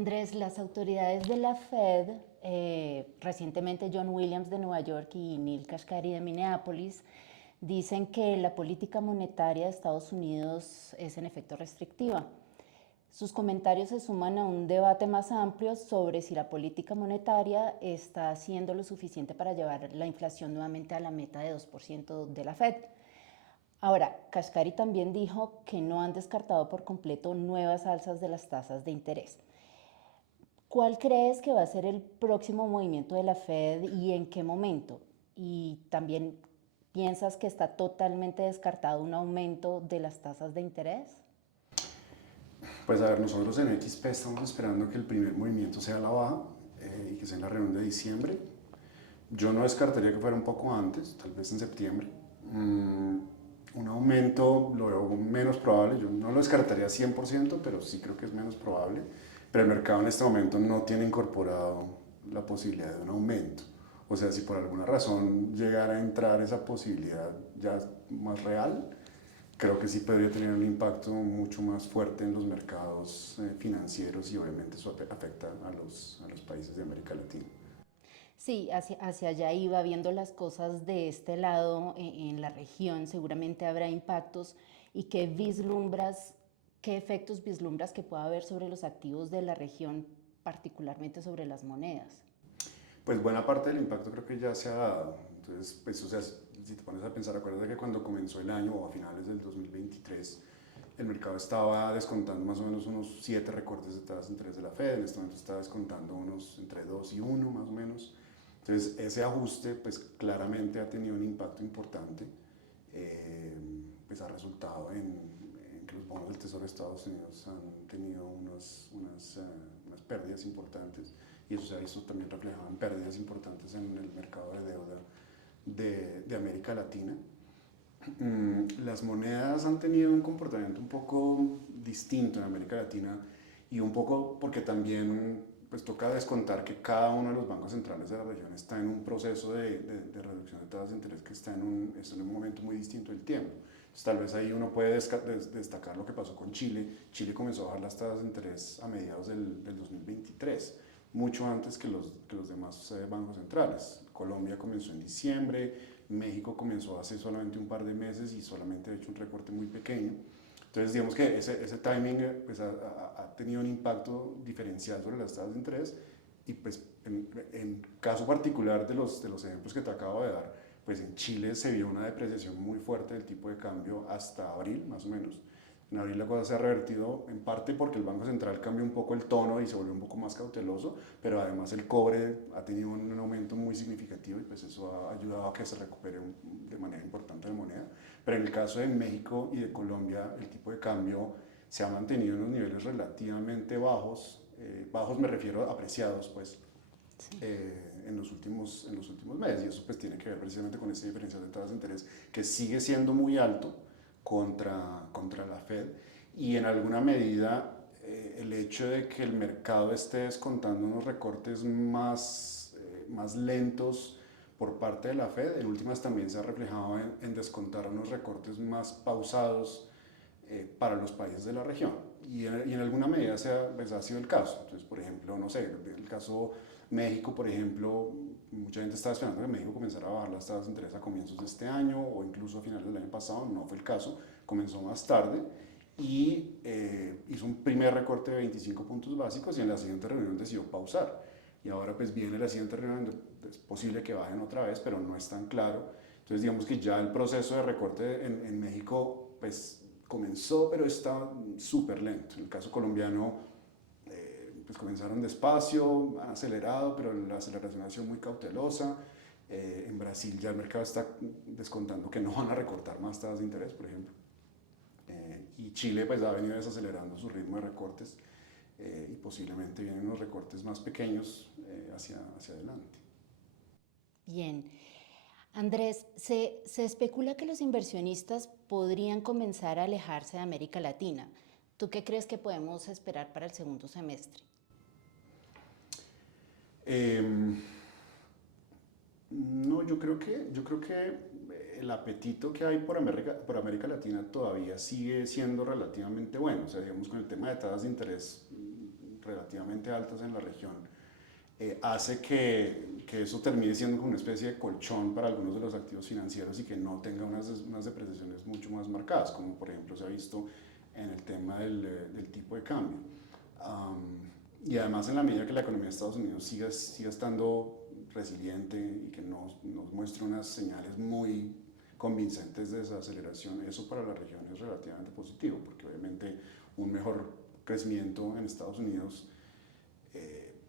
Andrés, las autoridades de la Fed, recientemente John Williams de Nueva York y Neil Kashkari de Minneapolis, dicen que la política monetaria de Estados Unidos es en efecto restrictiva. Sus comentarios se suman a un debate más amplio sobre si la política monetaria está haciendo lo suficiente para llevar la inflación nuevamente a la meta de 2% de la Fed. Ahora, Kashkari también dijo que no han descartado por completo nuevas alzas de las tasas de interés. ¿Cuál crees que va a ser el próximo movimiento de la Fed y en qué momento? Y también, ¿piensas que está totalmente descartado un aumento de las tasas de interés? Pues a ver, nosotros en XP estamos esperando que el primer movimiento sea la baja y que sea en la reunión de diciembre. Yo no descartaría que fuera un poco antes, tal vez en septiembre. Un aumento lo veo menos probable, yo no lo descartaría 100%, pero sí creo que es menos probable. Pero el mercado en este momento no tiene incorporado la posibilidad de un aumento. O sea, si por alguna razón llegara a entrar esa posibilidad ya más real, creo que sí podría tener un impacto mucho más fuerte en los mercados financieros y obviamente eso afecta a los países de América Latina. Sí, hacia allá iba viendo las cosas de este lado en la región, seguramente habrá impactos y qué efectos vislumbras que pueda haber sobre los activos de la región, particularmente sobre las monedas. Pues buena parte del impacto creo que ya se ha dado. Entonces, pues, o sea, si te pones a pensar, acuérdate que cuando comenzó el año o a finales del 2023, el mercado estaba descontando más o menos unos 7 recortes de tasas de interés de la Fed, en este momento está descontando unos entre 2 y 1 más o menos. Entonces, ese ajuste, pues claramente ha tenido un impacto importante, pues ha resultado en que los bonos del Tesoro de Estados Unidos han tenido unas pérdidas importantes y eso se ha visto también reflejado en pérdidas importantes en el mercado de deuda de América Latina. Las monedas han tenido un comportamiento un poco distinto en América Latina y un poco porque también pues toca descontar que cada uno de los bancos centrales de la región está en un proceso de reducción de tasas de interés que está en un momento muy distinto del tiempo. Entonces, tal vez ahí uno puede destacar lo que pasó con Chile. Chile comenzó a bajar las tasas de interés a mediados del 2023, mucho antes que los demás bancos centrales. Colombia comenzó en diciembre, México comenzó hace solamente un par de meses y solamente ha hecho un recorte muy pequeño. Entonces, digamos que ese timing pues, ha tenido un impacto diferencial sobre las tasas de interés y pues en caso particular de los ejemplos que te acabo de dar, pues en Chile se vio una depreciación muy fuerte del tipo de cambio hasta abril, más o menos. En abril la cosa se ha revertido en parte porque el Banco Central cambió un poco el tono y se volvió un poco más cauteloso, pero además el cobre ha tenido un aumento muy significativo y pues eso ha ayudado a que se recupere de manera importante la moneda. Pero en el caso de México y de Colombia, el tipo de cambio se ha mantenido en unos niveles relativamente bajos, bajos me refiero a apreciados, pues, Sí. en los últimos meses. Y eso pues tiene que ver precisamente con ese diferencial de tasas de interés que sigue siendo muy alto contra la Fed y en alguna medida el hecho de que el mercado esté descontando unos recortes más lentos por parte de la Fed, en últimas también se ha reflejado en descontar unos recortes más pausados para los países de la región. Y en alguna medida pues, ha sido el caso. Entonces, por ejemplo, no sé, el caso México, por ejemplo, mucha gente estaba esperando que México comenzara a bajar las tasas de interés a comienzos de este año o incluso a finales del año pasado. No fue el caso, comenzó más tarde y hizo un primer recorte de 25 puntos básicos y en la siguiente reunión decidió pausar. Y ahora pues viene la siguiente reunión, es posible que bajen otra vez, pero no es tan claro. Entonces digamos que ya el proceso de recorte en México pues comenzó, pero está súper lento. En el caso colombiano pues comenzaron despacio, han acelerado, pero la aceleración ha sido muy cautelosa. En Brasil ya el mercado está descontando que no van a recortar más tasas de interés, por ejemplo. Y Chile pues ha venido desacelerando su ritmo de recortes y posiblemente vienen unos recortes más pequeños hacia adelante. Bien. Andrés, se especula que los inversionistas podrían comenzar a alejarse de América Latina. ¿Tú qué crees que podemos esperar para el segundo semestre? Eh, no, yo creo que el apetito que hay por América Latina todavía sigue siendo relativamente bueno. O sea, digamos, con el tema de tasas de interés relativamente altas en la región, hace que eso termine siendo como una especie de colchón para algunos de los activos financieros y que no tenga unas depreciaciones mucho más marcadas, como por ejemplo se ha visto en el tema del tipo de cambio. Y además, en la medida que la economía de Estados Unidos siga estando resiliente y que nos muestre unas señales muy convincentes de desaceleración, eso para la región es relativamente positivo, porque obviamente un mejor crecimiento en Estados Unidos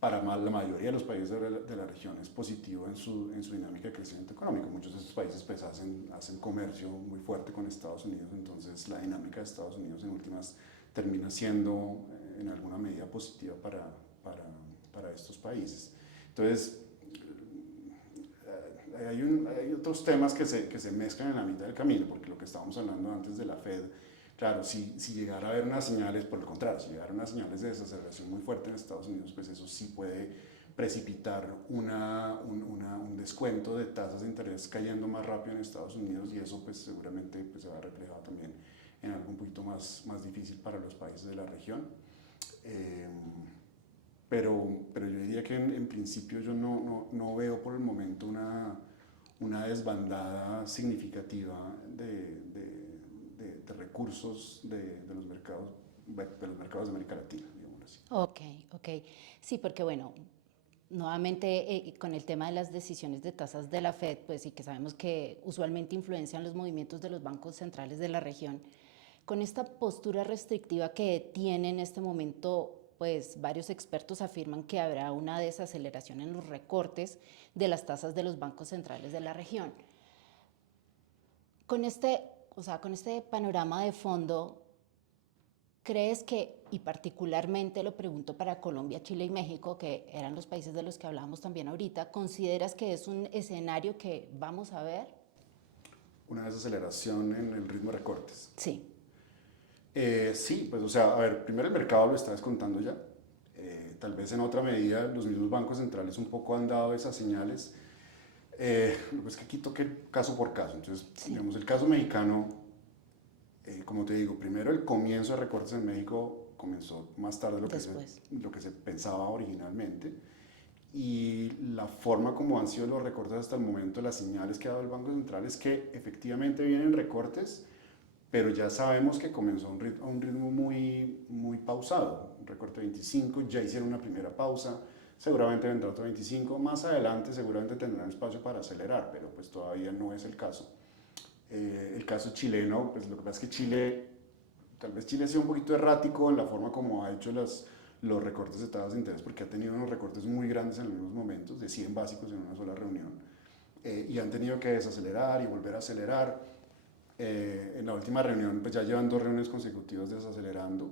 para la mayoría de los países de la región es positivo en su dinámica de crecimiento económico. Muchos de estos países pues, hacen comercio muy fuerte con Estados Unidos, entonces la dinámica de Estados Unidos en últimas termina siendo en alguna medida positiva para estos países. Entonces, hay otros temas que se mezclan en la mitad del camino, porque lo que estábamos hablando antes de la Fed, claro, si llegara a haber unas señales, por el contrario, si llegara unas señales de desaceleración muy fuerte en Estados Unidos, pues eso sí puede precipitar un descuento de tasas de interés cayendo más rápido en Estados Unidos, y eso pues seguramente pues, se va a reflejar también en algo un poquito más difícil para los países de la región. Pero yo diría que en principio yo no veo por el momento una desbandada significativa de recursos de los mercados de América Latina, digamos así. Ok, ok. Sí, porque bueno, nuevamente con el tema de las decisiones de tasas de la Fed, pues sí que sabemos que usualmente influencian los movimientos de los bancos centrales de la región, con esta postura restrictiva que tiene en este momento, pues varios expertos afirman que habrá una desaceleración en los recortes de las tasas de los bancos centrales de la región. Con con este panorama de fondo, ¿crees que, y particularmente lo pregunto para Colombia, Chile y México, que eran los países de los que hablábamos también ahorita, consideras que es un escenario que vamos a ver? Una desaceleración en el ritmo de recortes. Sí. Sí, pues o sea, a ver, primero el mercado lo está descontando ya. Tal vez en otra medida los mismos bancos centrales un poco han dado esas señales. Lo que es que aquí toque caso por caso. Entonces, Sí. digamos, el caso mexicano, como te digo, primero el comienzo de recortes en México comenzó más tarde de lo que se pensaba originalmente. Y la forma como han sido los recortes hasta el momento, las señales que ha dado el Banco Central es que efectivamente vienen recortes, pero ya sabemos que comenzó a un ritmo muy pausado. Un recorte de 25, ya hicieron una primera pausa, seguramente vendrá otro 25, más adelante seguramente tendrán espacio para acelerar, pero pues todavía no es el caso. El caso chileno, pues lo que pasa es que tal vez Chile ha sido un poquito errático en la forma como ha hecho los recortes de tasas de interés, porque ha tenido unos recortes muy grandes en algunos momentos, de 100 básicos en una sola reunión, y han tenido que desacelerar y volver a acelerar. En la última reunión, pues ya llevan 2 reuniones consecutivas desacelerando.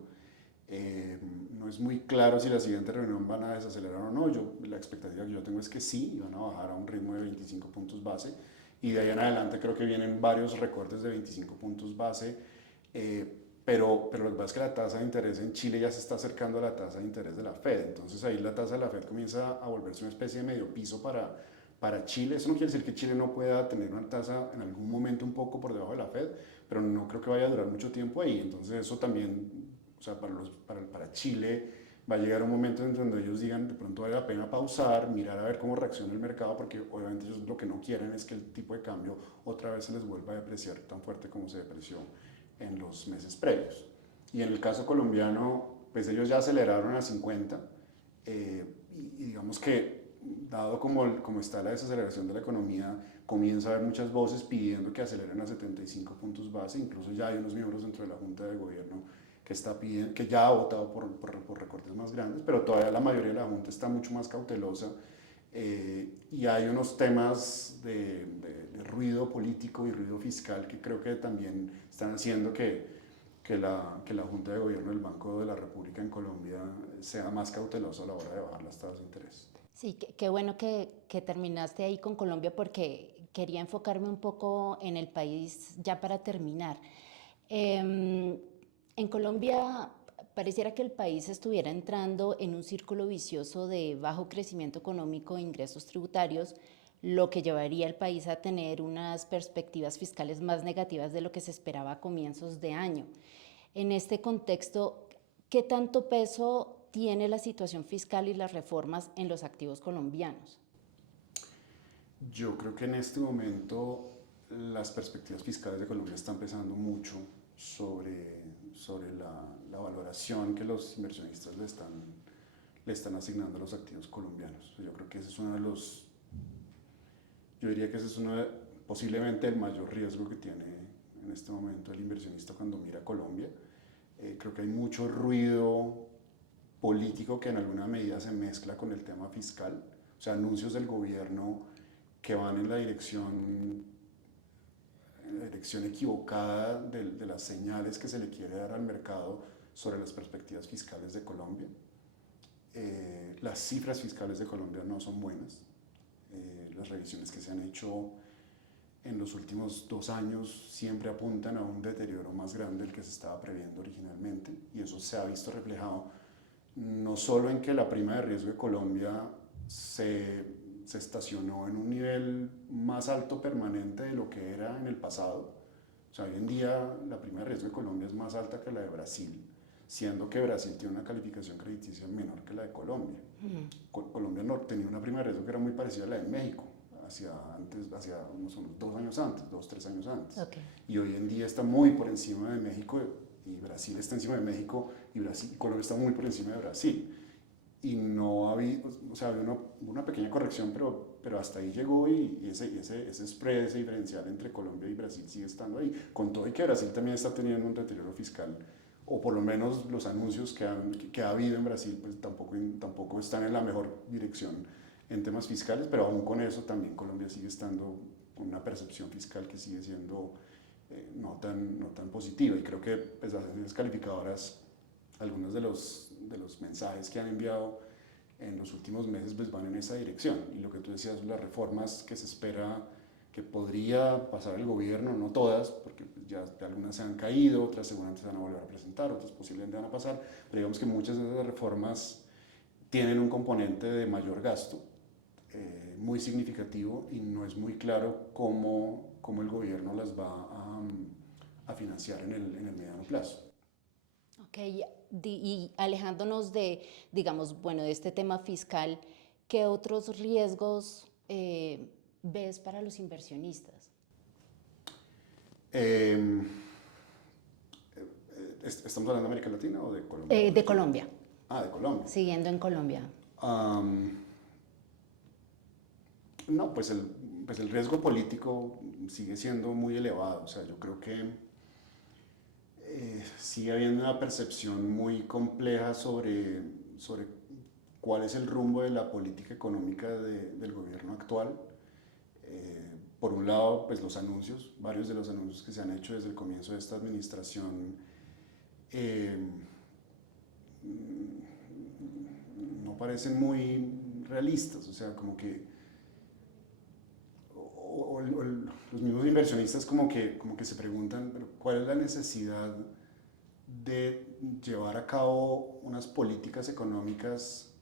No es muy claro si la siguiente reunión van a desacelerar o no. La expectativa que yo tengo es que sí, van a bajar a un ritmo de 25 puntos base, y de ahí en adelante creo que vienen varios recortes de 25 puntos base, pero lo que pasa es que la tasa de interés en Chile ya se está acercando a la tasa de interés de la Fed, entonces ahí la tasa de la Fed comienza a volverse una especie de medio piso para Chile. Eso no quiere decir que Chile no pueda tener una tasa en algún momento un poco por debajo de la Fed, pero no creo que vaya a durar mucho tiempo ahí. Entonces eso también, o sea, para Chile va a llegar un momento en donde ellos digan de pronto vale la pena pausar, mirar a ver cómo reacciona el mercado, porque obviamente ellos lo que no quieren es que el tipo de cambio otra vez se les vuelva a depreciar tan fuerte como se depreció en los meses previos. Y en el caso colombiano, pues ellos ya aceleraron a 50, y digamos que dado como está la desaceleración de la economía, comienza a haber muchas voces pidiendo que aceleren a 75 puntos base. Incluso ya hay unos miembros dentro de la Junta de Gobierno que ya ha votado por recortes más grandes, pero todavía la mayoría de la Junta está mucho más cautelosa, y hay unos temas de ruido político y ruido fiscal que creo que también están haciendo que la Junta de Gobierno del Banco de la República en Colombia sea más cautelosa a la hora de bajar las tasas de interés. Sí, qué bueno que terminaste ahí con Colombia porque quería enfocarme un poco en el país ya para terminar. En Colombia pareciera que el país estuviera entrando en un círculo vicioso de bajo crecimiento económico e ingresos tributarios, lo que llevaría al país a tener unas perspectivas fiscales más negativas de lo que se esperaba a comienzos de año. En este contexto, ¿qué tanto peso tiene la situación fiscal y las reformas en los activos colombianos? Yo creo que en este momento las perspectivas fiscales de Colombia están pesando mucho sobre la valoración que los inversionistas le están asignando a los activos colombianos. Yo creo que ese es uno de los, yo diría que ese es posiblemente el mayor riesgo que tiene en este momento el inversionista cuando mira a Colombia. Creo que hay mucho ruido político que en alguna medida se mezcla con el tema fiscal, o sea, anuncios del gobierno que van en la dirección equivocada de las señales que se le quiere dar al mercado sobre las perspectivas fiscales de Colombia. Las cifras fiscales de Colombia no son buenas. Las revisiones que se han hecho en los últimos 2 años siempre apuntan a un deterioro más grande del que se estaba previendo originalmente, y eso se ha visto reflejado no solo en que la prima de riesgo de Colombia se estacionó en un nivel más alto permanente de lo que era en el pasado. O sea, hoy en día la prima de riesgo de Colombia es más alta que la de Brasil, siendo que Brasil tiene una calificación crediticia menor que la de Colombia. Colombia no, tenía una prima de riesgo que era muy parecida a la de México, hacia unos 2 años antes, 2, 3 años antes. Okay. Y hoy en día está muy por encima de México, y Brasil está encima de México, y Colombia está muy por encima de Brasil. Y no había, o sea, había una pequeña corrección, pero hasta ahí llegó, y ese spread, ese diferencial entre Colombia y Brasil sigue estando ahí, con todo y que Brasil también está teniendo un deterioro fiscal, o por lo menos los anuncios que ha habido en Brasil pues tampoco están en la mejor dirección en temas fiscales, pero aún con eso también Colombia sigue estando con una percepción fiscal que sigue siendo no tan positiva, y creo que pues, las agencias calificadoras, algunos de los mensajes que han enviado en los últimos meses pues van en esa dirección, y lo que tú decías, las reformas que se espera que podría pasar el gobierno, no todas, porque ya algunas se han caído, otras seguramente se van a volver a presentar, otras posiblemente van a pasar, pero digamos que muchas de esas reformas tienen un componente de mayor gasto, muy significativo, y no es muy claro cómo el gobierno las va a financiar en el mediano plazo. Ok, y alejándonos de, digamos, bueno, de este tema fiscal, ¿qué otros riesgos ves para los inversionistas? ¿Estamos hablando de América Latina o de Colombia? De Colombia. De Colombia. Siguiendo en Colombia. No, pues el riesgo político sigue siendo muy elevado. O sea, yo creo que sigue habiendo una percepción muy compleja sobre cuál es el rumbo de la política económica del gobierno actual. Por un lado, pues los anuncios, varios de los anuncios que se han hecho desde el comienzo de esta administración no parecen muy realistas. O sea, como que los mismos inversionistas como que se preguntan, pero ¿cuál es la necesidad de llevar a cabo unas políticas económicas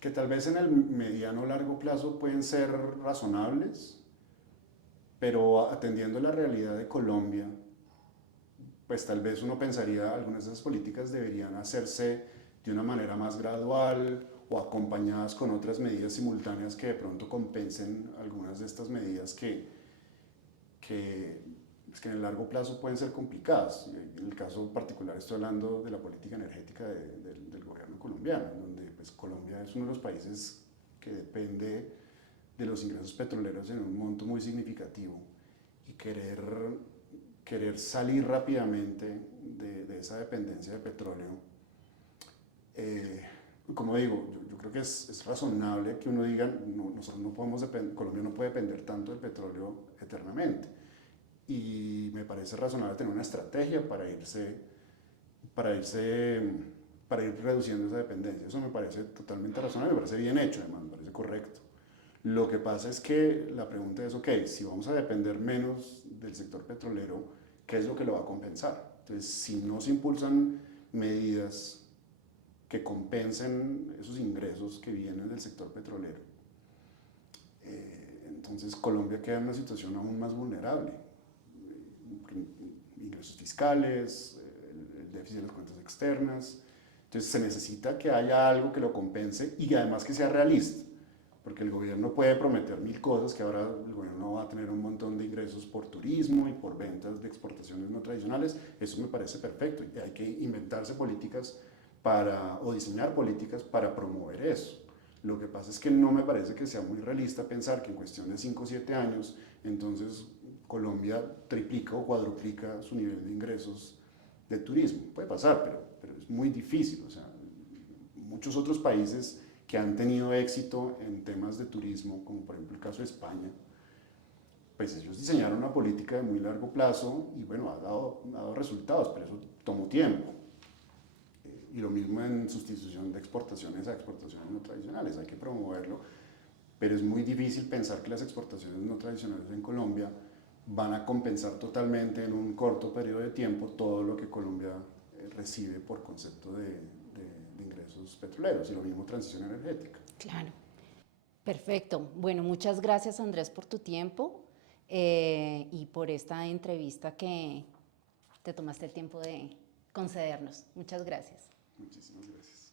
que tal vez en el mediano o largo plazo pueden ser razonables, pero atendiendo la realidad de Colombia, pues tal vez uno pensaría algunas de esas políticas deberían hacerse de una manera más gradual o acompañadas con otras medidas simultáneas que de pronto compensen algunas de estas medidas que en el largo plazo pueden ser complicadas. En el caso particular estoy hablando de la política energética del gobierno colombiano, donde pues, Colombia es uno de los países que depende de los ingresos petroleros en un monto muy significativo, y querer salir rápidamente de esa dependencia de petróleo. Como digo, yo creo que es razonable que uno diga, nosotros no podemos Colombia no puede depender tanto del petróleo eternamente, y me parece razonable tener una estrategia para ir reduciendo esa dependencia. Eso me parece totalmente razonable, me parece bien hecho, además me parece correcto. Lo que pasa es que la pregunta es, ok, si vamos a depender menos del sector petrolero, ¿qué es lo que lo va a compensar? Entonces, si no se impulsan medidas que compensen esos ingresos que vienen del sector petrolero, entonces Colombia queda en una situación aún más vulnerable. Ingresos fiscales, el déficit de las cuentas externas, Entonces se necesita que haya algo que lo compense y además que sea realista, porque el gobierno puede prometer mil cosas, que ahora el gobierno no va a tener un montón de ingresos por turismo y por ventas de exportaciones no tradicionales. Eso me parece perfecto y hay que inventarse políticas o diseñar políticas para promover eso. Lo que pasa es que no me parece que sea muy realista pensar que en cuestión de 5 o 7 años, entonces Colombia triplica o cuadruplica su nivel de ingresos de turismo. Puede pasar, pero es muy difícil. O sea, muchos otros países que han tenido éxito en temas de turismo, como por ejemplo el caso de España, pues ellos diseñaron una política de muy largo plazo y bueno, ha dado resultados, pero eso tomó tiempo. Y lo mismo en sustitución de exportaciones a exportaciones no tradicionales, hay que promoverlo, pero es muy difícil pensar que las exportaciones no tradicionales en Colombia van a compensar totalmente en un corto periodo de tiempo todo lo que Colombia recibe por concepto de ingresos petroleros y lo mismo transición energética. Claro. Perfecto. Bueno, muchas gracias Andrés por tu tiempo y por esta entrevista que te tomaste el tiempo de concedernos. Muchas gracias. Muchísimas gracias.